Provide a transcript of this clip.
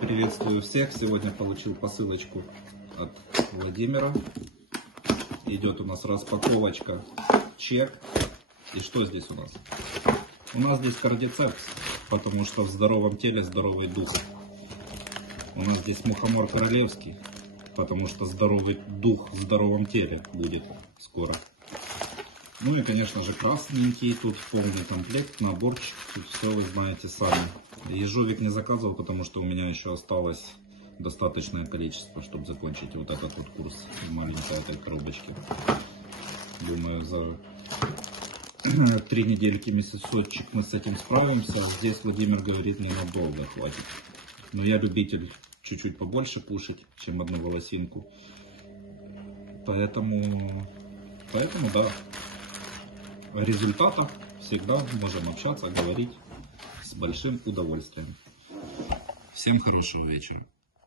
Приветствую всех. Сегодня получил посылочку от Владимира. Идет у нас распаковочка, чек. И что здесь у нас? У нас здесь кардицепс, потому что в здоровом теле здоровый дух. У нас здесь мухомор королевский, потому что здоровый дух в здоровом теле будет скоро. Ну и, конечно же, красненький. Тут полный комплект, наборчик. Тут все вы знаете сами. Ежовик не заказывал, потому что у меня еще осталось достаточное количество, чтобы закончить вот этот вот курс в маленькой этой коробочке. Думаю, за 3 недельки, месяцочек мы с этим справимся. Здесь Владимир говорит, ненадолго хватит. Но я любитель чуть-чуть побольше кушать, чем одну волосинку. Поэтому да. О результатах всегда можем общаться, говорить с большим удовольствием. Всем хорошего вечера.